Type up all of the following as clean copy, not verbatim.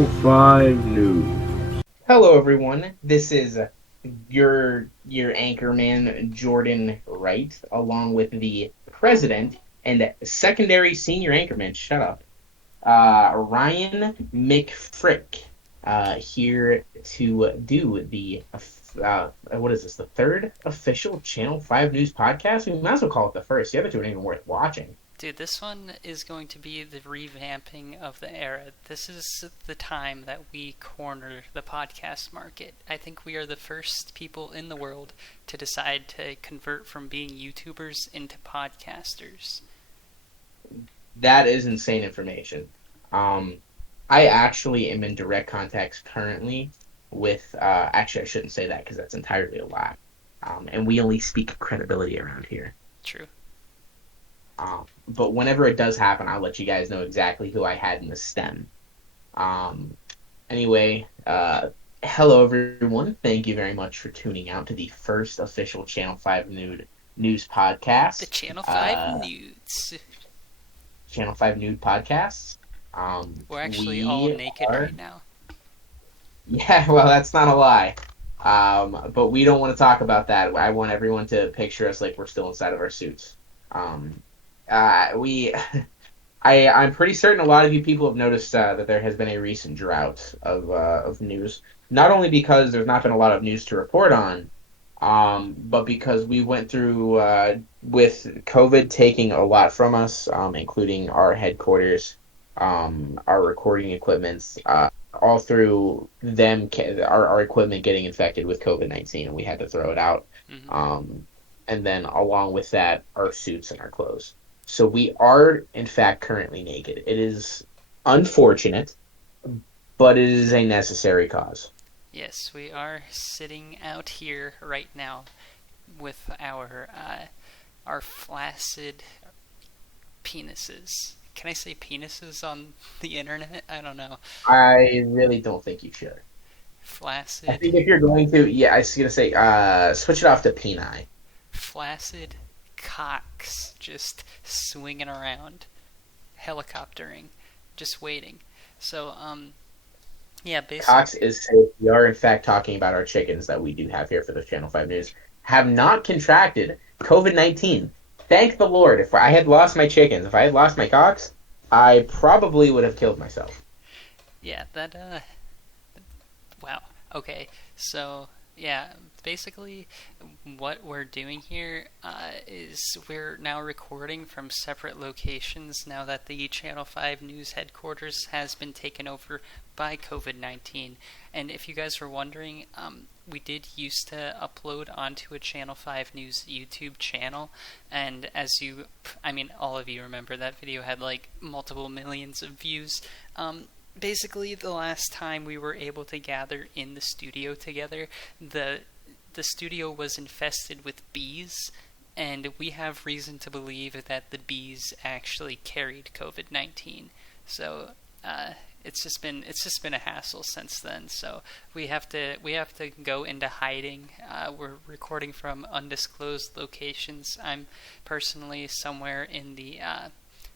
Channel 5 News. Hello, everyone. This is your anchorman, Jordan Wright, along with the president and secondary senior anchorman. Shut up, Ryan McFrick, here to do the what is this? The third official Channel 5 News podcast. We might as well call it the first. The other two aren't even worth watching. Dude, this one is going to be the revamping of the era. This is the time that we corner the podcast market. I think we are the first people in the world to decide to convert from being YouTubers into podcasters. That is insane information. I actually am in direct contact currently with, actually I shouldn't say that because that's entirely a lie. And we only speak credibility around here. True. But whenever it does happen, I'll let you guys know exactly who I had in the stem. Anyway, hello everyone. Thank you very much for tuning out to the first official Channel 5 News podcast. The Channel 5 Nudes. Channel 5 Nude podcasts. We're actually all naked right now. Yeah, well, that's not a lie. But we don't want to talk about that. I want everyone to picture us like we're still inside of our suits. I'm pretty certain a lot of you people have noticed that there has been a recent drought of news. Not only because there's not been a lot of news to report on, but because we went through with COVID taking a lot from us, including our headquarters, our recording equipments, all through them, our equipment getting infected with COVID-19, and we had to throw it out. Mm-hmm. And then along with that, our suits and our clothes. So we are, in fact, currently naked. It is unfortunate, but it is a necessary cause. Yes, we are sitting out here right now with our flaccid penises. Can I say penises on the internet? I don't know. I really don't think you should. Flaccid. I think if you're going to, yeah, I was going to say, switch it off to peni. Flaccid cocks just swinging around, helicoptering, just waiting. So, yeah, basically... Cox is safe. We are, in fact, talking about our chickens that we do have here for the Channel 5 News. Have not contracted COVID-19. Thank the Lord. If I had lost my chickens, if I had lost my cocks, I probably would have killed myself. Yeah, that, wow. Okay, so... yeah, basically what we're doing here is we're now recording from separate locations now that the Channel 5 News headquarters has been taken over by COVID-19. And if you guys were wondering, we did used to upload onto a Channel 5 News YouTube channel, and as you, I mean, all of you remember, that video had like multiple millions of views. Basically, the last time we were able to gather in the studio together, the studio was infested with bees, and we have reason to believe that the bees actually carried COVID-19. So it's just been a hassle since then. So we have to go into hiding. We're recording from undisclosed locations. I'm personally somewhere in the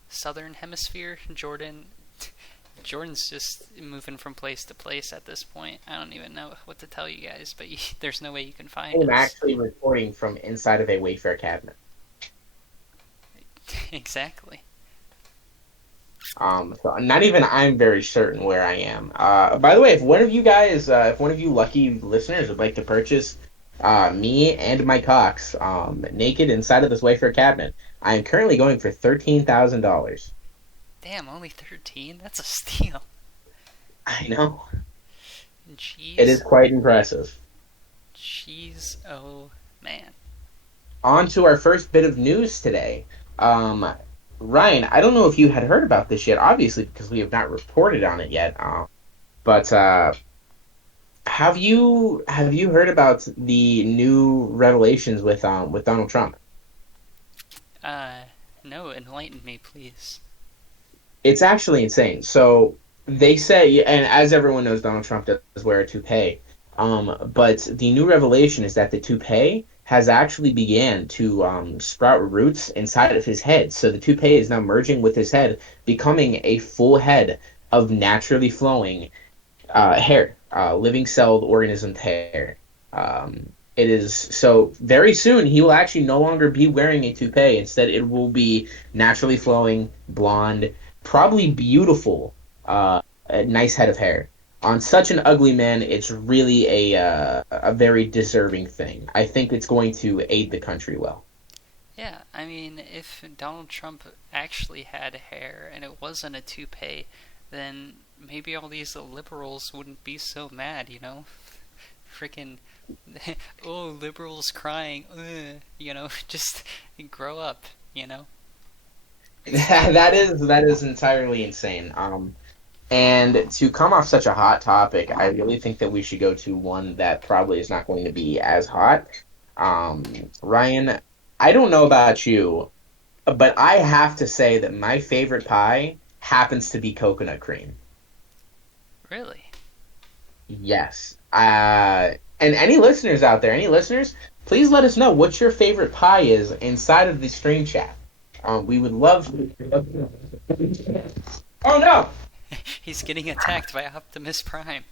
southern hemisphere. Jordan's just moving from place to place at this point. I don't even know what to tell you guys, but there's no way you can find us. I'm actually recording from inside of a Wayfair cabinet. Exactly. So not even I'm very certain where I am. By the way, if one of you lucky listeners would like to purchase me and my cocks naked inside of this Wayfair cabinet, I am currently going for $13,000. Damn, only 13? That's a steal. I know. Jeez. It is quite impressive. Jeez, oh man. On to our first bit of news today. Ryan, I don't know if you had heard about this yet, obviously, because we have not reported on it yet. But have you heard about the new revelations with Donald Trump? No, enlighten me, please. It's actually insane. So they say, and as everyone knows, Donald Trump does wear a toupee. But the new revelation is that the toupee has actually began to sprout roots inside of his head. So the toupee is now merging with his head, becoming a full head of naturally flowing Hair, living celled organism hair. It is so very soon he will actually no longer be wearing a toupee. Instead, it will be naturally flowing, blonde, probably beautiful, a nice head of hair. On such an ugly man, it's really a very deserving thing. I think it's going to aid the country well. Yeah, I mean, if Donald Trump actually had hair and it wasn't a toupee, then maybe all these liberals wouldn't be so mad, you know? Freaking, oh, liberals crying, you know, just grow up, you know? That is entirely insane. And to come off such a hot topic, I really think that we should go to one that probably is not going to be as hot. Ryan, I don't know about you, but I have to say that my favorite pie happens to be coconut cream. Really? Yes. And any listeners out there, any listeners, please let us know what your favorite pie is inside of the stream chat. We would love. Oh no! He's getting attacked by Optimus Prime.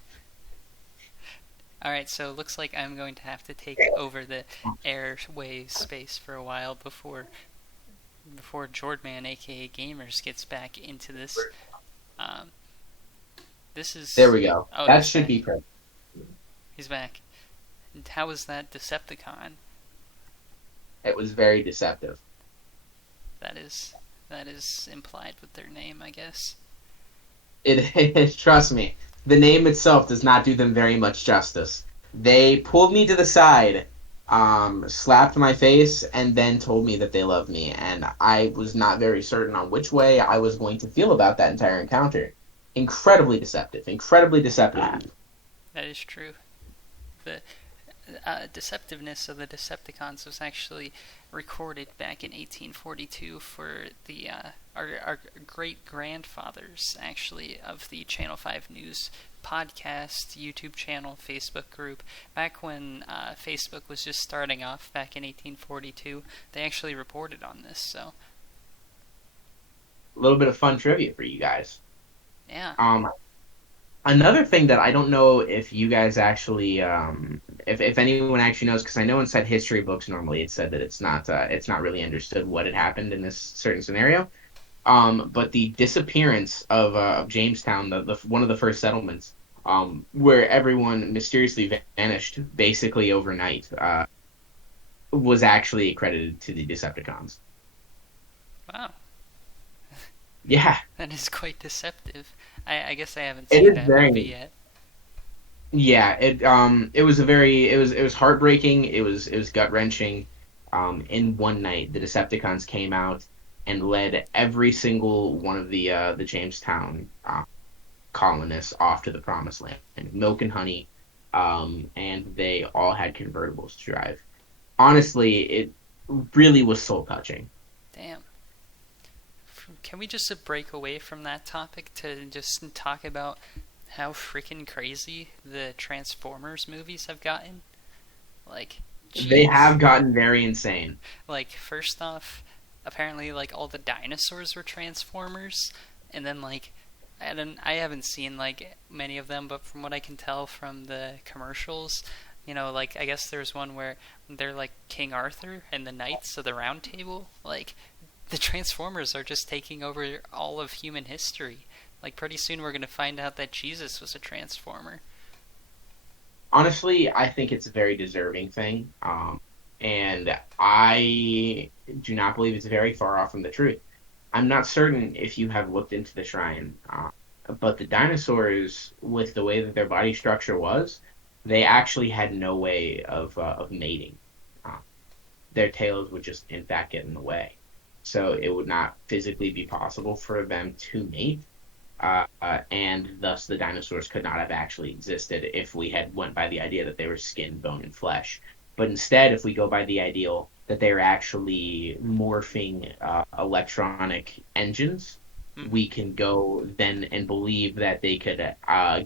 Alright, so it looks like I'm going to have to take over the airway space for a while before Jordman, aka Gamers, gets back into this. Um, this is... There we go. Oh, that should be perfect. He's back. And how was that Decepticon? It was very deceptive. That is implied with their name, I guess. It is, trust me, the name itself does not do them very much justice. They pulled me to the side, slapped my face, and then told me that they loved me, and I was not very certain on which way I was going to feel about that entire encounter. Incredibly deceptive. Incredibly deceptive. That is true. The deceptiveness of the Decepticons was actually recorded back in 1842 for the our great grandfathers, actually, of the Channel 5 News podcast, YouTube channel, Facebook group. Back when Facebook was just starting off back in 1842, they actually reported on this. So A little bit of fun trivia for you guys. yeah. Another thing that I don't know if you guys actually, if anyone actually knows, because I know inside history books normally it said that it's not really understood what had happened in this certain scenario. But the disappearance of Jamestown, the one of the first settlements, where everyone mysteriously vanished basically overnight, was actually accredited to the Decepticons. Wow. Yeah. That is quite deceptive. I guess I haven't It seen is that very- movie yet. Yeah, it was it was heartbreaking. It was gut wrenching. In one night, the Decepticons came out and led every single one of the Jamestown colonists off to the Promised Land, and milk and honey, and they all had convertibles to drive. Honestly, it really was soul touching. Damn. Can we just break away from that topic to just talk about how freaking crazy the Transformers movies have gotten? Like, They jeez. have gotten very insane. Like, first off, apparently, like, all the dinosaurs were Transformers, and then, like, I haven't seen, like, many of them, but from what I can tell from the commercials, you know, like, I guess there's one where they're, like, King Arthur and the Knights of the Round Table. Like, the Transformers are just taking over all of human history. Like, pretty soon we're going to find out that Jesus was a Transformer. Honestly, I think it's a very deserving thing, and I do not believe it's very far off from the truth. I'm not certain if you have looked into the shrine, but the dinosaurs, with the way that their body structure was, they actually had no way of mating. Uh, their tails would just, in fact, get in the way. So it would not physically be possible for them to mate, and thus the dinosaurs could not have actually existed if we had went by the idea that they were skin, bone, and flesh. But instead, if we go by the ideal that they are actually morphing electronic engines, we can go then and believe that they could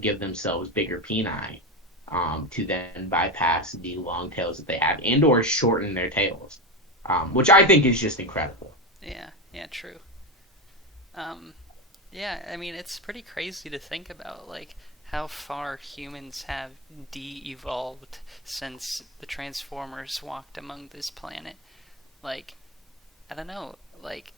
give themselves bigger peni, to then bypass the long tails that they have and or shorten their tails, which I think is just incredible. Yeah, true. Yeah, I mean, it's pretty crazy to think about, like, how far humans have de-evolved since the Transformers walked among this planet. Like, I don't know, like,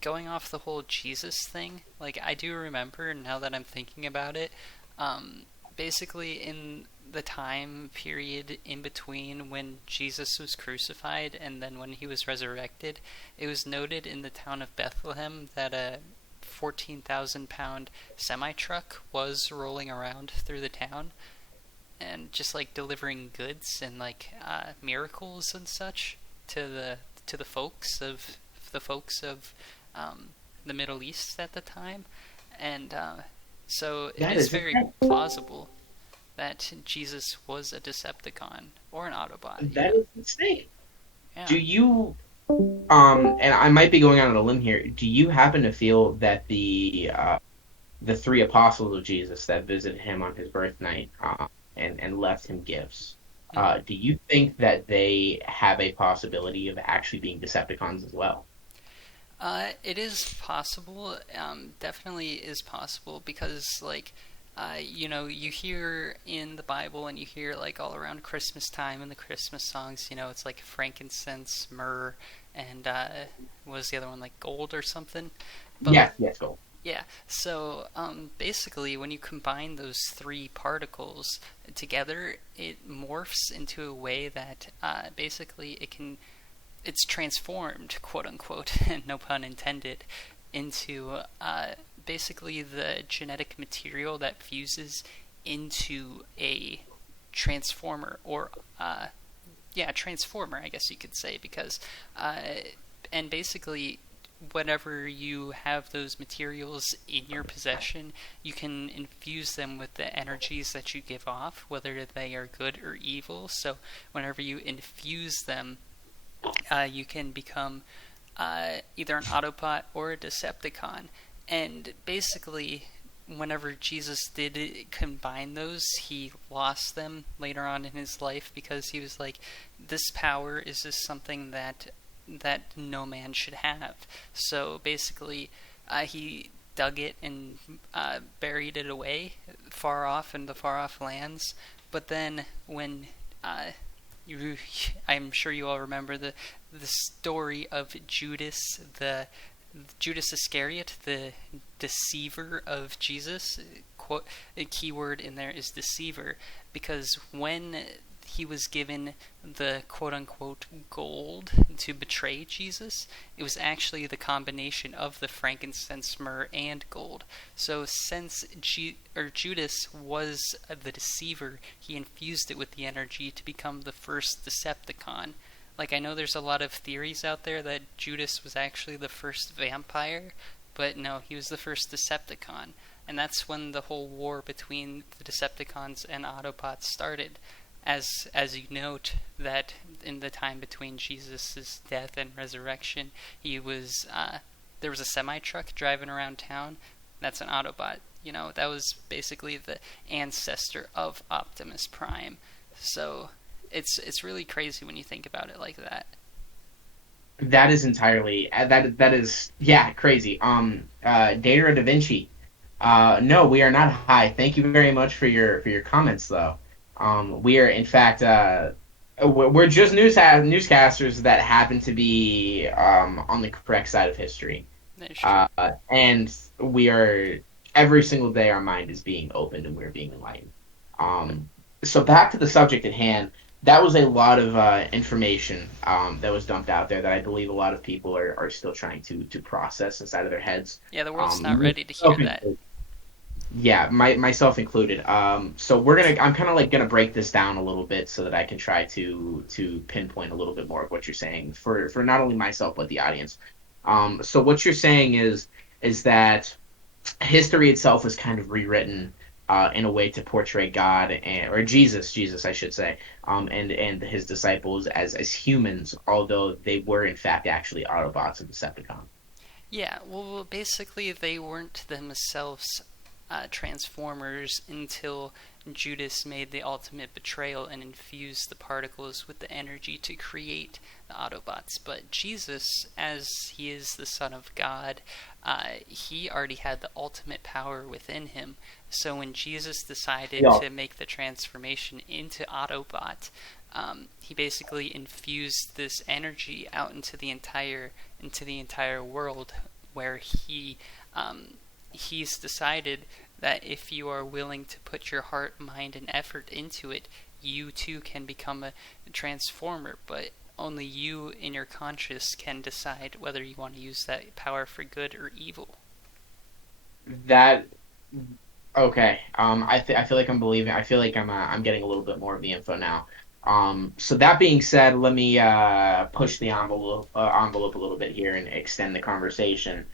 going off the whole Jesus thing, like, I do remember, now that I'm thinking about it, um, basically in the time period in between when Jesus was crucified and then when he was resurrected, it was noted in the town of Bethlehem that a 14,000 pound semi truck was rolling around through the town and just like delivering goods and like miracles and such to the folks of um, the Middle East at the time, and so it That is is very plausible that Jesus was a Decepticon or an Autobot. that is insane. Yeah. Do you and I might be going out on a limb here. Do you happen to feel that the three apostles of Jesus that visited him on his birth night and left him gifts? Mhm. Do you think that they have a possibility of actually being Decepticons as well? It is possible. Definitely is possible because, like, you hear in the Bible and you hear like all around Christmas time and the Christmas songs. It's like frankincense, myrrh, and what was the other one, like gold or something? But Yes, yes, go. yeah, so basically, when you combine those three particles together, it morphs into a way that basically it's transformed, quote unquote, no pun intended, into basically the genetic material that fuses into a transformer, or yeah, transformer, I guess you could say, because and basically whenever you have those materials in your possession, you can infuse them with the energies that you give off, whether they are good or evil. So whenever you infuse them, you can become either an Autobot or a Decepticon. And basically, whenever Jesus did combine those, he lost them later on in his life because he was like, "This power is just something that no man should have." So basically, he dug it and buried it away far off in the far off lands. But then when you, I'm sure you all remember the story of Judas Iscariot, the deceiver of Jesus. Quote, a key word in there is deceiver, because when he was given the quote unquote gold to betray Jesus, it was actually the combination of the frankincense, myrrh, and gold. So since Judas was the deceiver, he infused it with the energy to become the first Decepticon. Like, I know there's a lot of theories out there that Judas was actually the first vampire, but no, he was the first Decepticon. And that's when the whole war between the Decepticons and Autobots started. As you note, that in the time between Jesus' death and resurrection, there was a semi truck driving around town. That's an Autobot. That was basically the ancestor of Optimus Prime. So it's really crazy when you think about it like that. That is entirely that is, yeah, crazy. Data Da Vinci. No, we are not high. Thank you very much for your comments, though. We are, in fact, we're just newscasters that happen to be on the correct side of history. That's true. And we are, every single day our mind is being opened and we're being enlightened. So back to the subject at hand. That was a lot of information that was dumped out there that I believe a lot of people are still trying to process inside of their heads. Yeah, the world's not ready to hear that. Yeah, myself included. So I'm kind of like gonna break this down a little bit so that I can try to pinpoint a little bit more of what you're saying for not only myself but the audience. So what you're saying is that history itself is kind of rewritten in a way to portray God or Jesus, I should say, and his disciples as humans, although they were in fact actually Autobots and Decepticons. Yeah, well, basically they weren't themselves Transformers until Judas made the ultimate betrayal and infused the particles with the energy to create the Autobots. But Jesus, as he is the Son of God, he already had the ultimate power within him. So when Jesus decided to make the transformation into Autobot, he basically infused this energy out into the entire world, where he's decided that if you are willing to put your heart, mind, and effort into it, you too can become a transformer. But only you in your conscience can decide whether you want to use that power for good or evil. That okay. I feel like I'm believing. I feel like I'm getting a little bit more of the info now. So that being said, let me push the envelope a little bit here and extend the conversation.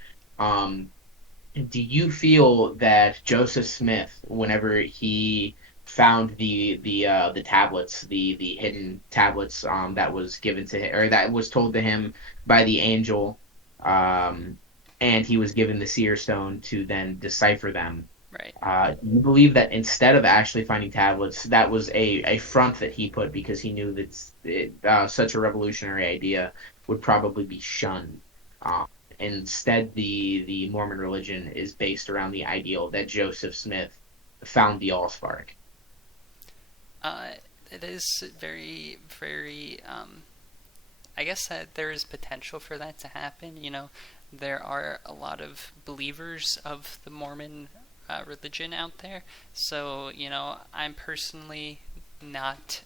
Do you feel that Joseph Smith, whenever he found the tablets, the hidden tablets that was given to him, or that was told to him by the angel, and he was given the seer stone to then decipher them? Right. Do you believe that instead of actually finding tablets, that was a front that he put because he knew that such a revolutionary idea would probably be shunned? Instead, the Mormon religion is based around the ideal that Joseph Smith found the Allspark. It is very, very. I guess that there is potential for that to happen. There are a lot of believers of the Mormon religion out there. So, I'm personally not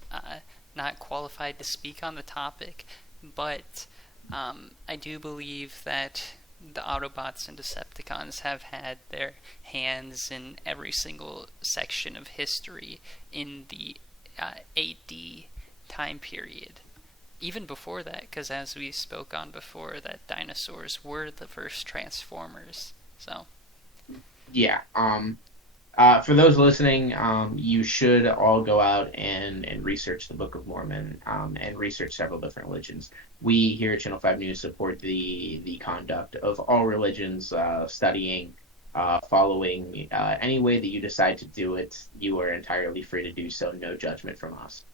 qualified to speak on the topic, but I do believe that the Autobots and Decepticons have had their hands in every single section of history in the 8D time period. Even before that, because as we spoke on before, that dinosaurs were the first Transformers. So, yeah. For those listening, you should all go out and research the Book of Mormon and research several different religions. We here at Channel 5 News support the conduct of all religions, studying, following any way that you decide to do it. You are entirely free to do so. No judgment from us.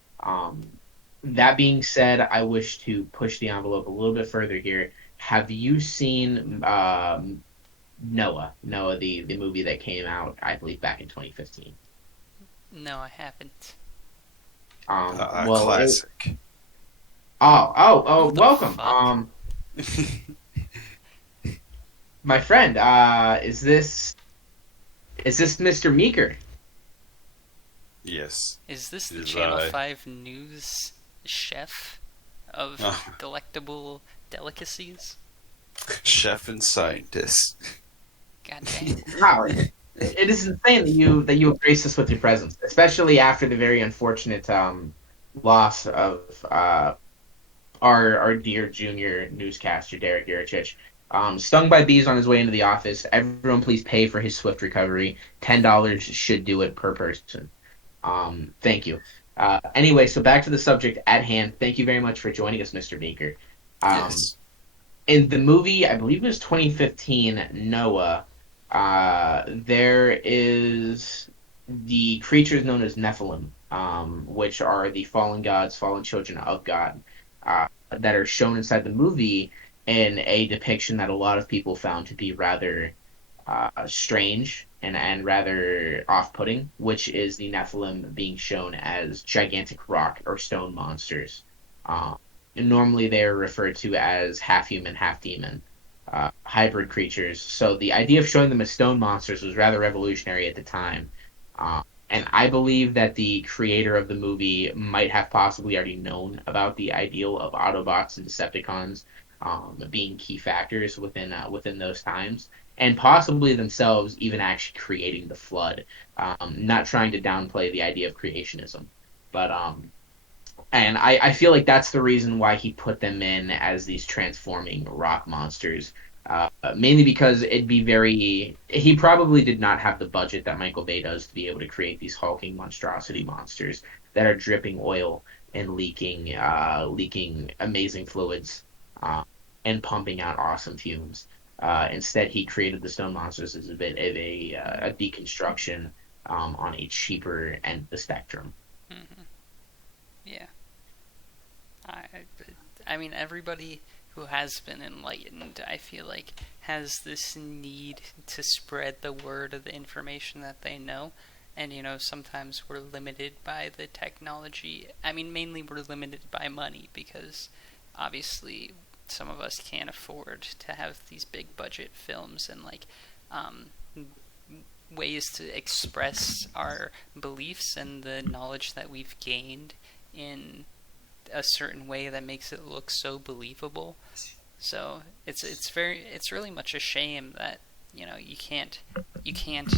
That being said, I wish to push the envelope a little bit further here. Have you seen Noah, the movie that came out, I believe, back in 2015? No, I haven't. Well, classic. Welcome. My friend, is this Mr. Meeker? Yes. Is this the Channel 5 News chef of delectable delicacies? Chef and scientist. God dang. Wow, it is insane that you have graced us with your presence, especially after the very unfortunate loss of our dear junior newscaster Derek Yurichich. Stung by bees on his way into the office. Everyone, please pay for his swift recovery. $10 should do it per person. Thank you. Anyway, so back to the subject at hand. Thank you very much for joining us, Mr. Meeker. Yes. In the movie, I believe it was 2015, Noah, there is the creatures known as Nephilim, which are the fallen gods, fallen children of God, that are shown inside the movie in a depiction that a lot of people found to be rather strange and rather off-putting, which is the Nephilim being shown as gigantic rock or stone monsters. Normally they are referred to as half-human, half-demon, hybrid creatures. So the idea of showing them as stone monsters was rather revolutionary at the time. And I believe that the creator of the movie might have possibly already known about the ideal of Autobots and Decepticons being key factors within those times, and possibly themselves even actually creating the Flood. Not trying to downplay the idea of creationism, but and I feel like that's the reason why he put them in as these transforming rock monsters. Mainly because he probably did not have the budget that Michael Bay does to be able to create these hulking monstrosity monsters that are dripping oil and leaking amazing fluids and pumping out awesome fumes. Instead, he created the stone monsters as a bit of a deconstruction on a cheaper end of the spectrum. Hmm. Yeah. I, I mean, everybody who has been enlightened, I feel like, has this need to spread the word of the information that they know. And, sometimes we're limited by the technology. I mean, mainly we're limited by money because obviously some of us can't afford to have these big budget films and, um, ways to express our beliefs and the knowledge that we've gained in a certain way that makes it look so believable. So it's really much a shame that you can't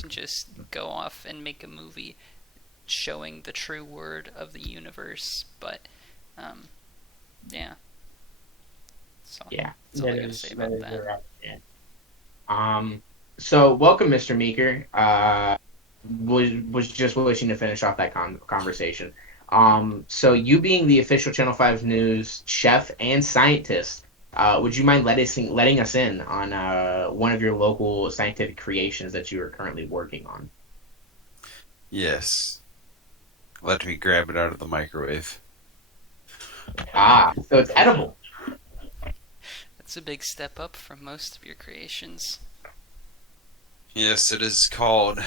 just go off and make a movie showing the true word of the universe. But yeah, Yeah, that's all I gotta say about that. So welcome, Mr. Meeker. Was just wishing to finish off that conversation. So you being the official Channel 5 News chef and scientist, would you mind letting us in on one of your local scientific creations that you are currently working on? Yes. Let me grab it out of the microwave. So it's edible. That's a big step up from most of your creations. Yes, it is called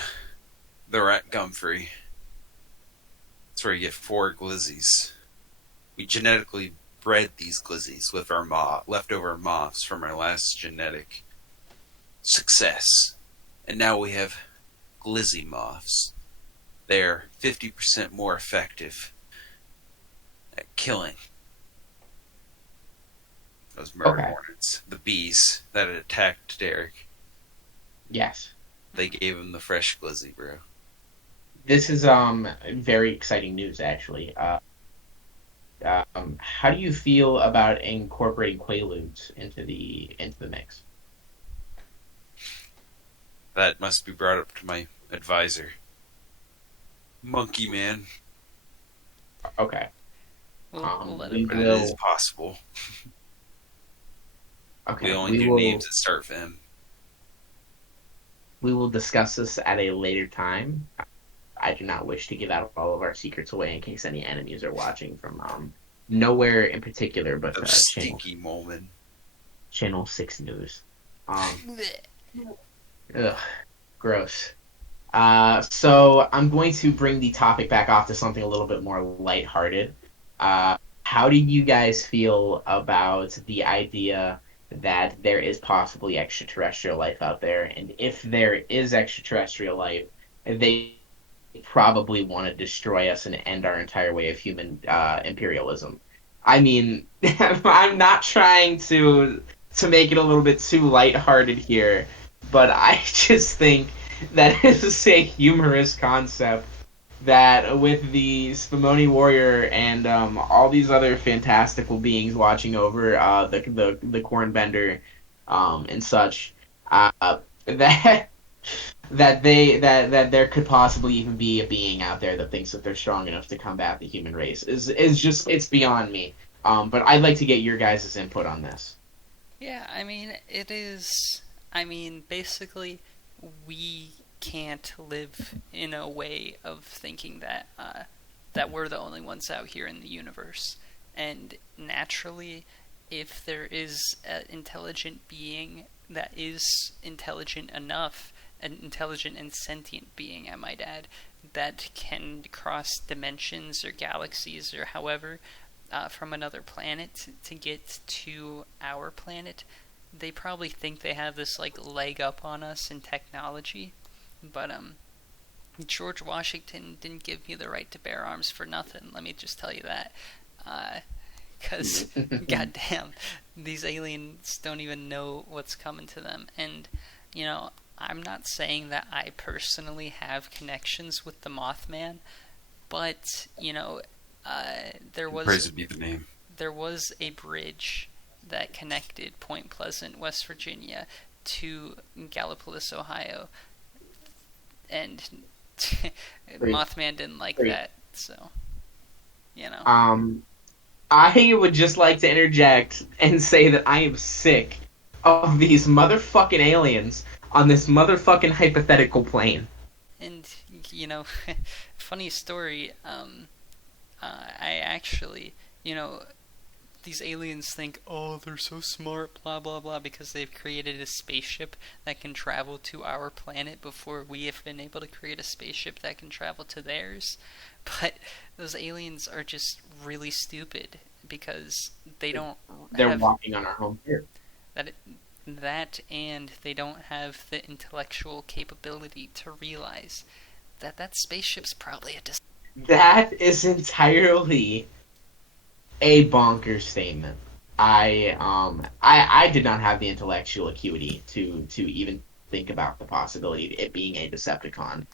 the Rat Gumfrey. That's where you get 4 glizzies. We genetically bred these glizzies with our leftover moths from our last genetic success. And now we have glizzy moths. They're 50% more effective at killing those murder hornets. The bees that had attacked Derek. Yes. They gave him the fresh glizzy, bro. This is very exciting news, actually. How do you feel about incorporating Quaaludes into the mix? That must be brought up to my advisor, Monkey Man. Okay. We'll let But it it is possible. Okay. We only do names that start with M. We will discuss this at a later time. I do not wish to give out all of our secrets away in case any enemies are watching from nowhere in particular, but Stinky moment. Channel 6 News. Ugh, gross. So I'm going to bring the topic back off to something a little bit more lighthearted. How do you guys feel about the idea that there is possibly extraterrestrial life out there? And if there is extraterrestrial life, they probably want to destroy us and end our entire way of human imperialism. I mean, I'm not trying to make it a little bit too lighthearted here, but I just think that is a humorous concept that with the Spumoni warrior and all these other fantastical beings watching over the corn bender and such, that there could possibly even be a being out there that thinks that they're strong enough to combat the human race is just, it's beyond me. But I'd like to get your guys' input on this. Yeah, I mean, it is. I mean, basically, we can't live in a way of thinking that that we're the only ones out here in the universe. And naturally, if there is an intelligent being that is intelligent enough, an intelligent and sentient being, I might add, that can cross dimensions or galaxies or however from another planet to get to our planet, they probably think they have this leg up on us in technology. But George Washington didn't give me the right to bear arms for nothing. Let me just tell you that. Because, goddamn, these aliens don't even know what's coming to them. And, I'm not saying that I personally have connections with the Mothman, but, there was... Praise be the name. There was a bridge that connected Point Pleasant, West Virginia, to Gallipolis, Ohio. And Mothman didn't like that, so, I would just like to interject and say that I am sick of these motherfucking aliens on this motherfucking hypothetical plane. And you know, funny story. I actually, you know, these aliens think, oh, they're so smart, blah blah blah, because they've created a spaceship that can travel to our planet before we have been able to create a spaceship that can travel to theirs. But those aliens are just really stupid because they don't They're have walking on our home turf. that and they don't have the intellectual capability to realize that that spaceship's probably a That is entirely a bonkers statement. I did not have the intellectual acuity to even think about the possibility of it being a Decepticon.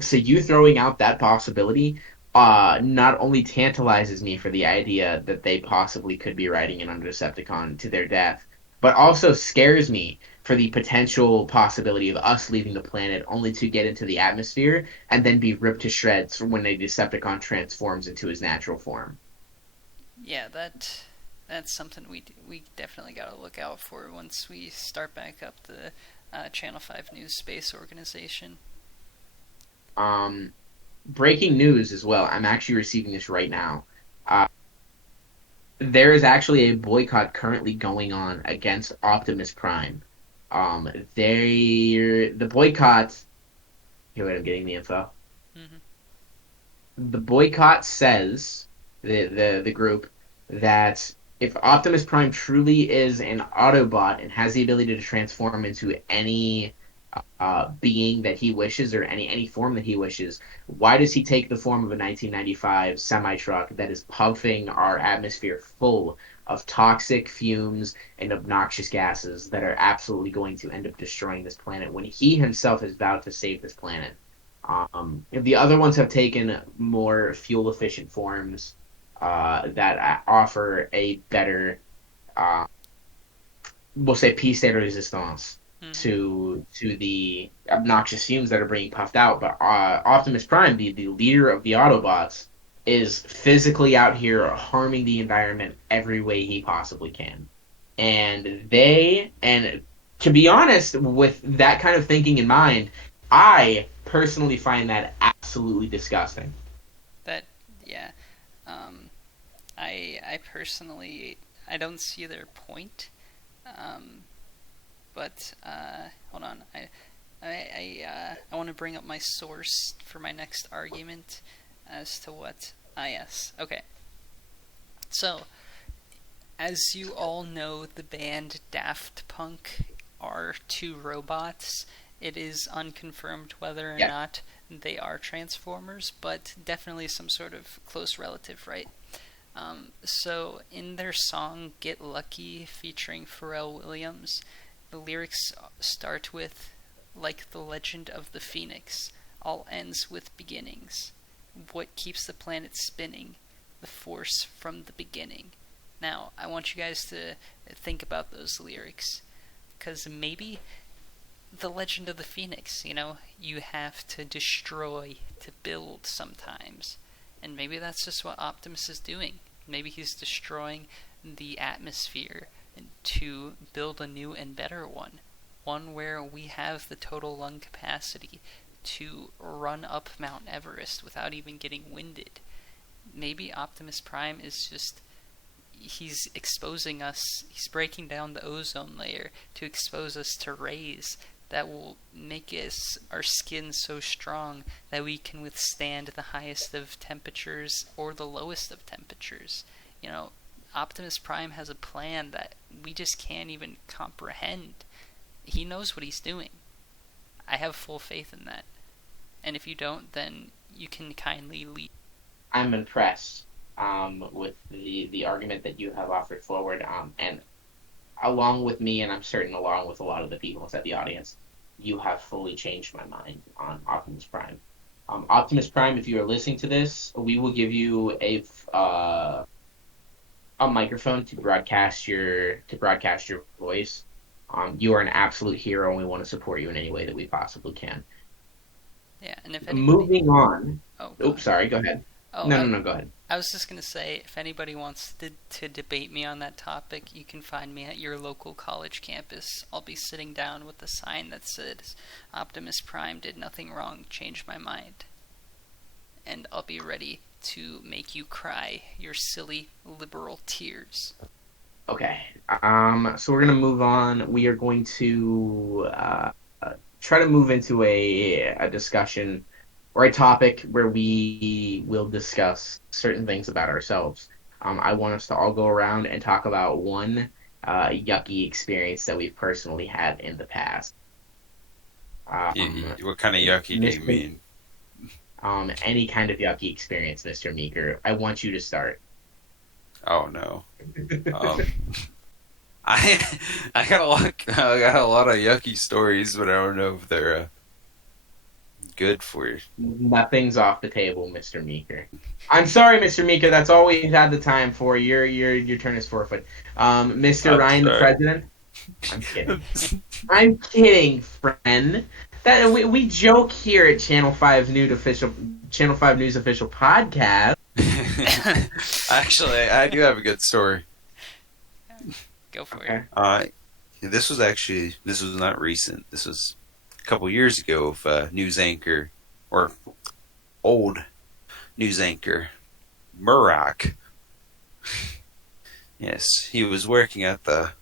So you throwing out that possibility not only tantalizes me for the idea that they possibly could be riding in on a Decepticon to their death, but also scares me for the potential possibility of us leaving the planet only to get into the atmosphere and then be ripped to shreds when a Decepticon transforms into his natural form. Yeah, that's something we definitely got to look out for once we start back up the Channel 5 News Space Organization. Breaking news as well. I'm actually receiving this right now. There is actually a boycott currently going on against Optimus Prime. The boycott. Here, wait, I'm getting the info. The boycott says the group that if Optimus Prime truly is an Autobot and has the ability to transform into any being that he wishes or any form that he wishes, why does he take the form of a 1995 semi-truck that is puffing our atmosphere full of toxic fumes and obnoxious gases that are absolutely going to end up destroying this planet when he himself has vowed to save this planet? The other ones have taken more fuel-efficient forms that offer a better, we'll say, piece de resistance to the obnoxious fumes that are being puffed out. But Optimus Prime, the leader of the Autobots, is physically out here harming the environment every way he possibly can. And to be honest, with that kind of thinking in mind, I personally find that absolutely disgusting. That, yeah. I personally, I don't see their point. But hold on, I want to bring up my source for my next argument as to what. Yes, okay. So, as you all know, the band Daft Punk are two robots. It is unconfirmed whether or not they are Transformers, but definitely some sort of close relative, right? So, in their song Get Lucky featuring Pharrell Williams, the lyrics start with, like the legend of the phoenix, all ends with beginnings. What keeps the planet spinning? The force from the beginning. Now, I want you guys to think about those lyrics, because maybe the legend of the phoenix, you have to destroy to build sometimes. And maybe that's just what Optimus is doing. Maybe he's destroying the atmosphere to build a new and better one. One where we have the total lung capacity to run up Mount Everest without even getting winded. Maybe Optimus Prime is just, he's exposing us, he's breaking down the ozone layer to expose us to rays that will make our skin so strong that we can withstand the highest of temperatures or the lowest of temperatures. Optimus Prime has a plan that we just can't even comprehend. He knows what he's doing. I have full faith in that. And if you don't, then you can kindly leave. I'm impressed with the argument that you have offered forward, and along with me, and I'm certain along with a lot of the people inside the audience, you have fully changed my mind on Optimus Prime. Optimus Prime, if you are listening to this, we will give you a microphone to broadcast your voice. You are an absolute hero, and we want to support you in any way that we possibly can. Yeah, and if anybody... Moving on. Go sorry. Go ahead. Oh, No, go ahead. I was just going to say, if anybody wants to debate me on that topic, you can find me at your local college campus. I'll be sitting down with a sign that says, Optimus Prime did nothing wrong, changed my mind. And I'll be ready to make you cry your silly liberal tears. Okay. So we're gonna move on. We are going to try to move into a discussion or a topic where we will discuss certain things about ourselves. I want us to all go around and talk about one yucky experience that we've personally had in the past. What kind of yucky do you mean? Any kind of yucky experience, Mr. Meeker. I want you to start. Oh no. I got a lot of yucky stories, but I don't know if they're good for you. Nothing's off the table, Mr. Meeker. I'm sorry, Mr. Meeker. That's all we've had the time for. Your turn is forfeit. Mr. Ryan, the president. I'm kidding. I'm kidding, friend. That we joke here at Channel 5 News official podcast. Actually, I do have a good story. Go for it. This was not recent. This was a couple years ago of news anchor, or old news anchor, Murrock. Yes, he was working at the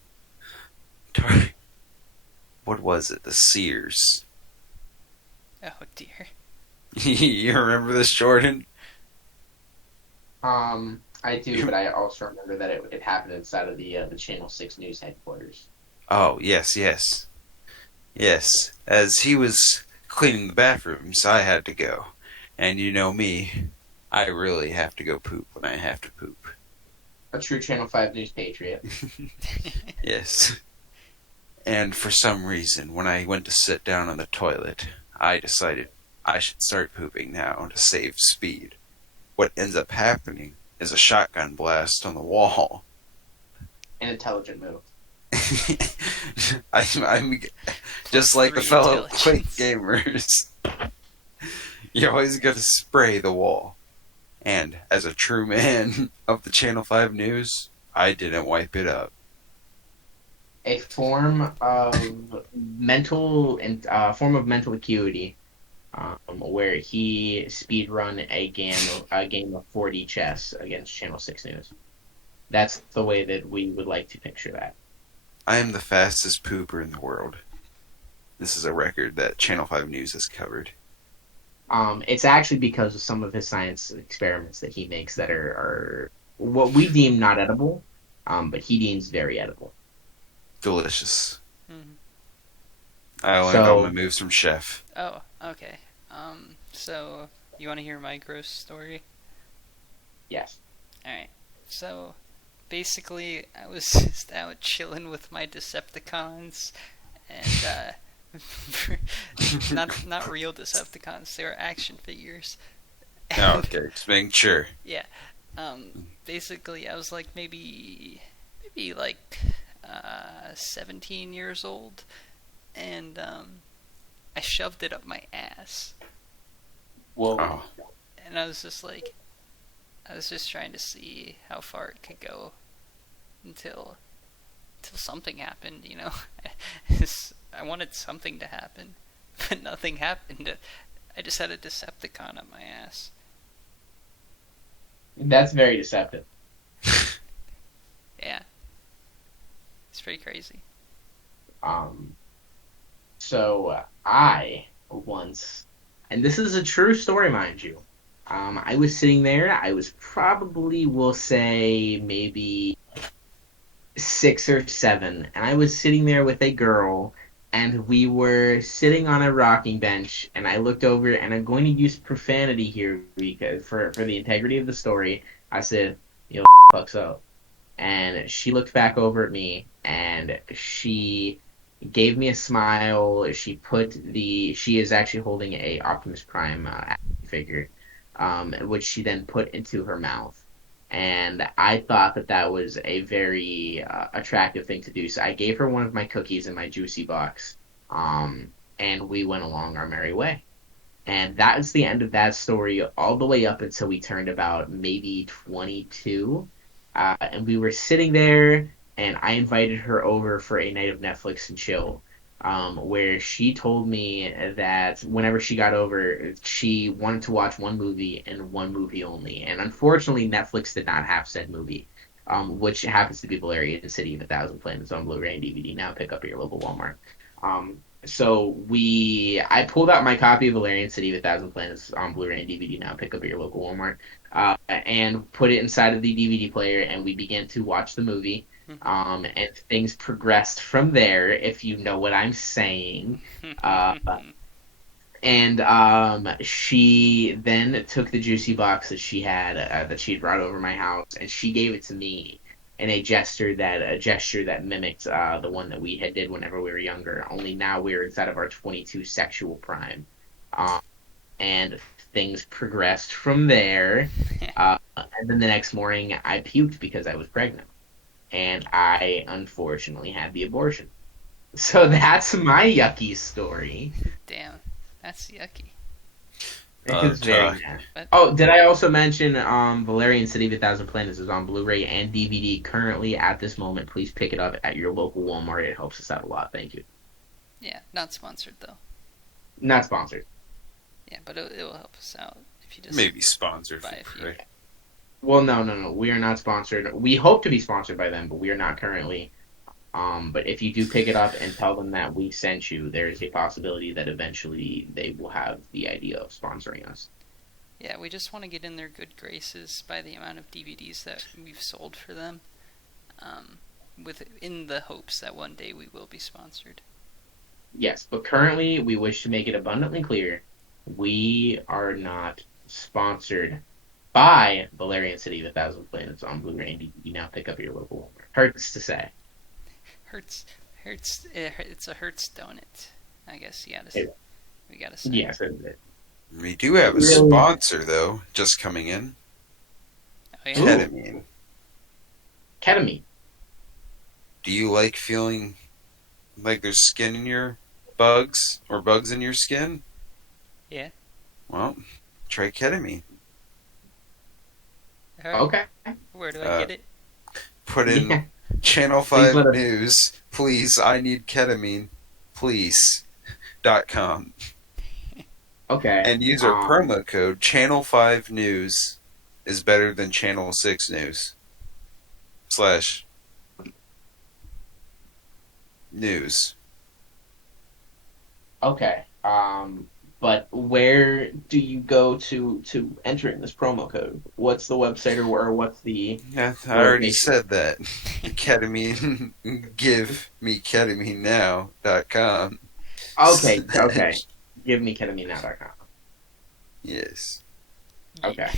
what was it? The Sears. Oh dear. You remember this, Jordan? I do, but I also remember that it happened inside of the Channel 6 News headquarters. Oh, yes. As he was cleaning the bathrooms, I had to go. And you know me, I really have to go poop when I have to poop. A true Channel 5 News patriot. Yes. And for some reason, when I went to sit down on the toilet, I decided I should start pooping now to save speed. What ends up happening is a shotgun blast on the wall. An intelligent move. I'm just like the fellow Quake gamers. You always got to spray the wall. And as a true man of the Channel 5 News, I didn't wipe it up. A form of mental acuity, where he speedrun a game of 4D chess against Channel 6 News. That's the way that we would like to picture that. I am the fastest pooper in the world. This is a record that Channel 5 News has covered. It's actually because of some of his science experiments that he makes that are what we deem not edible, but he deems very edible. Delicious. Mm-hmm. I learned all my moves from Chef. Oh, okay. So you want to hear my gross story? Yes. Alright. So, basically, I was just out chilling with my Decepticons, and, not real Decepticons, they were action figures. Oh, okay, just making sure. Yeah. Basically, I was like maybe 17 years old, and I shoved it up my ass. Whoa. Oh. And I was just trying to see how far it could go until something happened, you know. I wanted something to happen, but nothing happened. I just had a Decepticon up my ass. That's very deceptive. Yeah. It's pretty crazy. So I once, and this is a true story, mind you. I was sitting there. I was probably, we'll say, maybe 6 or 7, and I was sitting there with a girl, and we were sitting on a rocking bench, and I looked over, and I'm going to use profanity here because for the integrity of the story, I said, "Yo, fucks up," and she looked back over at me, and she gave me a smile. She is actually holding a Optimus Prime action figure, which she then put into her mouth. And I thought that was a very attractive thing to do. So I gave her one of my cookies in my juicy box, and we went along our merry way. And that was the end of that story all the way up until we turned about maybe 22. And we were sitting there, and I invited her over for a night of Netflix and chill, where she told me that whenever she got over, she wanted to watch one movie and one movie only. And unfortunately, Netflix did not have said movie, which happens to be Valerian City of a Thousand Planets on Blu-ray and DVD. Now pick up at your local Walmart. I pulled out my copy of Valerian City of a Thousand Planets on Blu-ray and DVD. Now pick up at your local Walmart, and put it inside of the DVD player, and we began to watch the movie. And things progressed from there, if you know what I'm saying. And she then took the juicy box that she had that she brought over my house, and she gave it to me in a gesture that mimicked the one that we had did whenever we were younger. Only now we're inside of our 22 sexual prime, and things progressed from there. And then the next morning, I puked because I was pregnant, and I unfortunately had the abortion. So that's my yucky story. Damn, that's yucky. It's very Chuck. nasty. Oh, did I also mention Valerian City of a Thousand Planets is on Blu-ray and DVD currently at this moment. Please pick it up at your local Walmart. It helps us out a lot. Thank you. Yeah, not sponsored though. Not sponsored. Yeah, but it will help us out if you just Maybe sponsored buy a for few. free. Well, no. We are not sponsored. We hope to be sponsored by them, but we are not currently. But if you do pick it up and tell them that we sent you, there is a possibility that eventually they will have the idea of sponsoring us. Yeah, we just want to get in their good graces by the amount of DVDs that we've sold for them, in the hopes that one day we will be sponsored. Yes, but currently we wish to make it abundantly clear we are not sponsored by Valerian City of a Thousand Planets on Blu-ray and DVD. Now pick up your local Walmart. Hurts to say. Hurts. It's a Hertz donut. I guess we gotta say. Yes, it is. We do have a Really? sponsor, though, just coming in. Oh, yeah. Ooh. Ketamine. Ketamine. Do you like feeling like there's skin in your bugs, or bugs in your skin? Yeah. Well, try ketamine. All right. Okay. Where do I get it? Put in Yeah. Channel Please 5 let us- News, please, I need ketamine, please.com. Okay. And use our promo code Channel 5 News is better than Channel 6 News. /news. Okay. But where do you go to enter in this promo code? What's the website or what's the? Yeah, I already said that. Ketamine, give me ketamine now.com. Okay. Give me ketamine.com. Yes. Okay.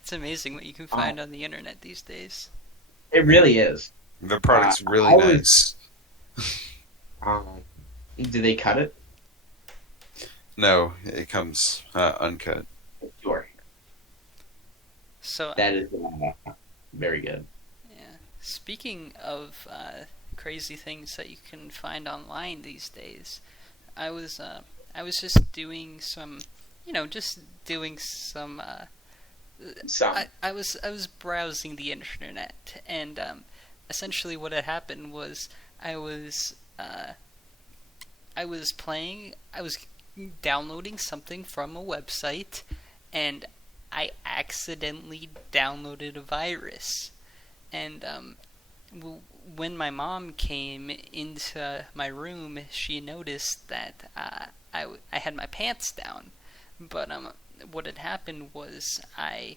It's amazing what you can find on the internet these days. It really is. The product's really I was- nice. Do they cut it? No, it comes uncut. Sure. So That is very good. yeah. Speaking of crazy things that you can find online these days, I was just doing some, Some. I was browsing the internet, and essentially what had happened was I was downloading something from a website, and I accidentally downloaded a virus. And when my mom came into my room, she noticed that I had my pants down. But what had happened was I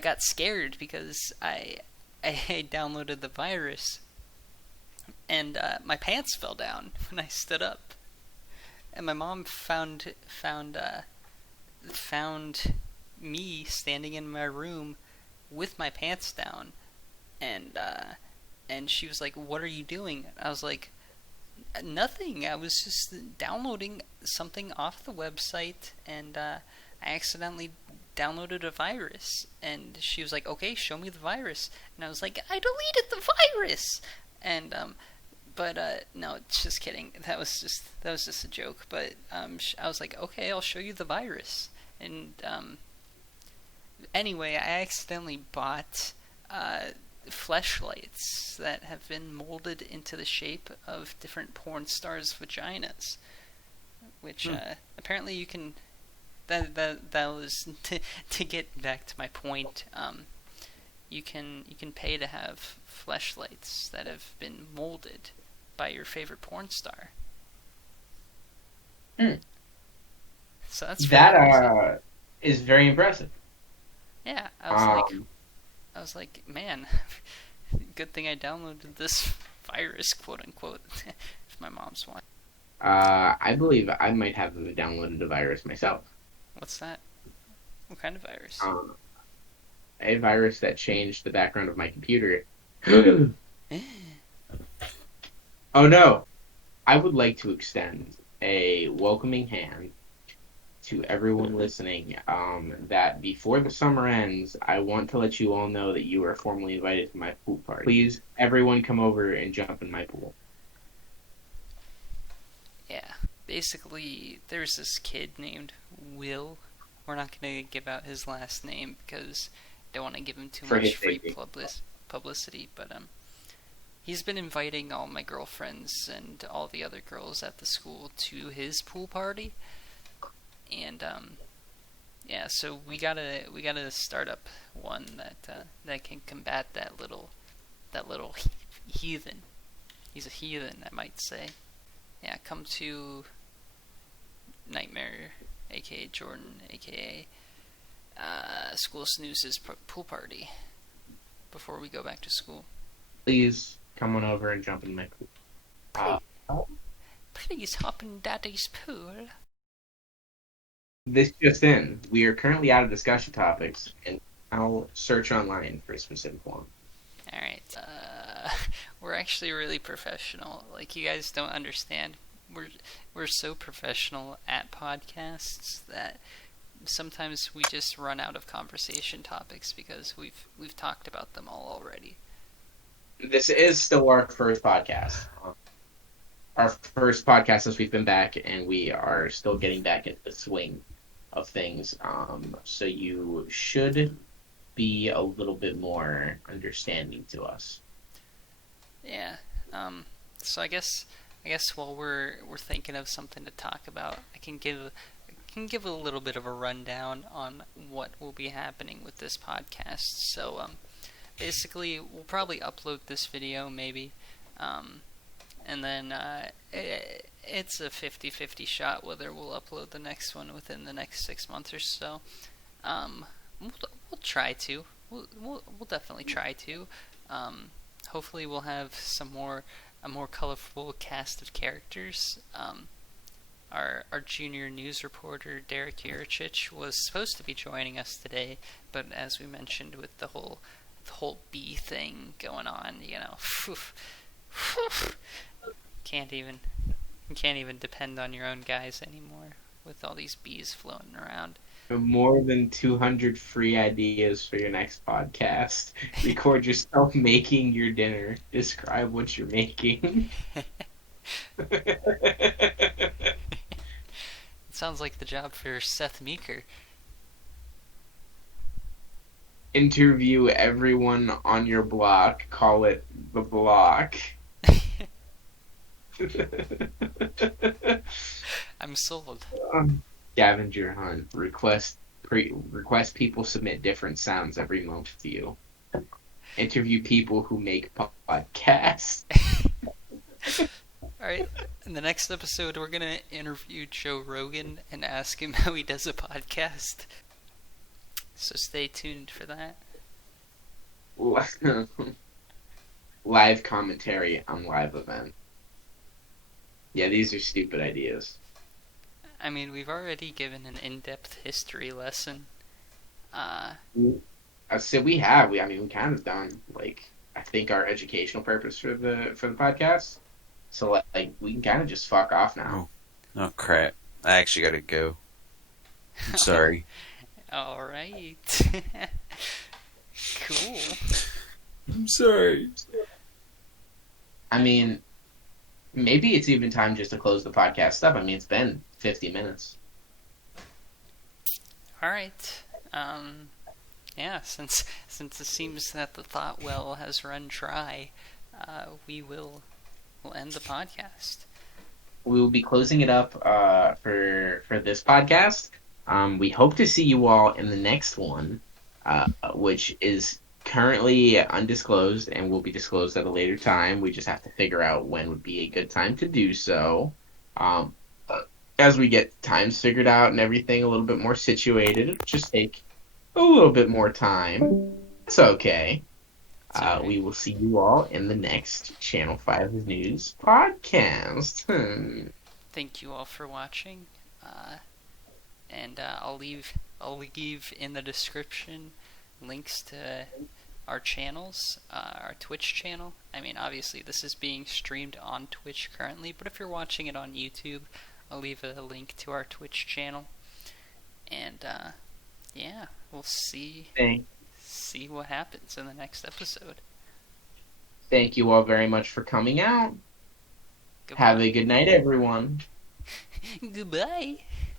got scared because I downloaded the virus, and my pants fell down when I stood up. And my mom found me standing in my room with my pants down, and she was like, "What are you doing?" I was like, "Nothing. I was just downloading something off the website, and I accidentally downloaded a virus." And she was like, "Okay, show me the virus." And I was like, "I deleted the virus." And But no, just kidding. That was just a joke. But I was like, okay, I'll show you the virus. And anyway, I accidentally bought fleshlights that have been molded into the shape of different porn stars' vaginas, which apparently you can. That was to get back to my point. You can pay to have fleshlights that have been molded by your favorite porn star. So that's that is very impressive. Yeah, I was like, man, good thing I downloaded this virus, quote unquote, if my mom's one. I believe I might have downloaded a virus myself. What's that? What kind of virus? A virus that changed the background of my computer. Oh no! I would like to extend a welcoming hand to everyone listening, that before the summer ends, I want to let you all know that you are formally invited to my pool party. Please, everyone come over and jump in my pool. Yeah. Basically, there's this kid named Will. We're not going to give out his last name because I don't want to give him too much free publicity, but he's been inviting all my girlfriends and all the other girls at the school to his pool party. And yeah, so we gotta start up one that can combat that little heathen. He's a heathen, I might say. Yeah, come to Nightmare, aka Jordan, aka School Snooze's pool party before we go back to school. Please come on over and jump in my pool. Please hop in Daddy's pool. This just in. We are currently out of discussion topics, and I'll search online for a specific one. Alright, we're actually really professional. Like, you guys don't understand. We're so professional at podcasts that sometimes we just run out of conversation topics because we've talked about them all already. This is still our first podcast. Our first podcast since we've been back, and we are still getting back into the swing of things. So you should be a little bit more understanding to us. Yeah. So I guess while we're thinking of something to talk about, I can give a little bit of a rundown on what will be happening with this podcast. So basically, we'll probably upload this video maybe. And then it's a 50-50 shot whether we'll upload the next one within the next 6 months or so. We'll try to. We'll definitely try to. Hopefully we'll have a more colorful cast of characters. Our junior news reporter Derek Yurichich was supposed to be joining us today, but as we mentioned with the whole bee thing going on, can't even depend on your own guys anymore with all these bees floating around. More than 200 free ideas for your next podcast. Record yourself making your dinner. Describe what you're making. It sounds like the job for Seth Meeker. Interview everyone on your block. Call it the block. I'm sold. Scavenger hunt. Request people submit different sounds every month to you. Interview people who make podcasts. Alright, in the next episode we're gonna interview Joe Rogan and ask him how he does a podcast. So stay tuned for that. Live commentary on live event. Yeah, these are stupid ideas. I mean, we've already given an in-depth history lesson. I said we have. We kind of done, I think our educational purpose for the podcast. So, we can kind of just fuck off now. Oh crap. I actually gotta go. I'm sorry. Alright. Cool. I'm sorry. I mean, maybe it's even time just to close the podcast up. I mean, it's been 50 minutes. All right. Yeah, since it seems that the thought well has run dry, we'll end the podcast. We will be closing it up for this podcast. We hope to see you all in the next one, which is currently undisclosed and will be disclosed at a later time. We just have to figure out when would be a good time to do so. As we get times figured out and everything a little bit more situated, it'll just take a little bit more time. It's okay. Sorry. We will see you all in the next Channel 5 News podcast. Thank you all for watching, and I'll leave in the description links to our channels, our Twitch channel. I mean, obviously this is being streamed on Twitch currently, but if you're watching it on YouTube, I'll leave a link to our Twitch channel. And yeah, we'll see what happens in the next episode. Thank you all very much for coming out. Goodbye. Have a good night, everyone. Goodbye.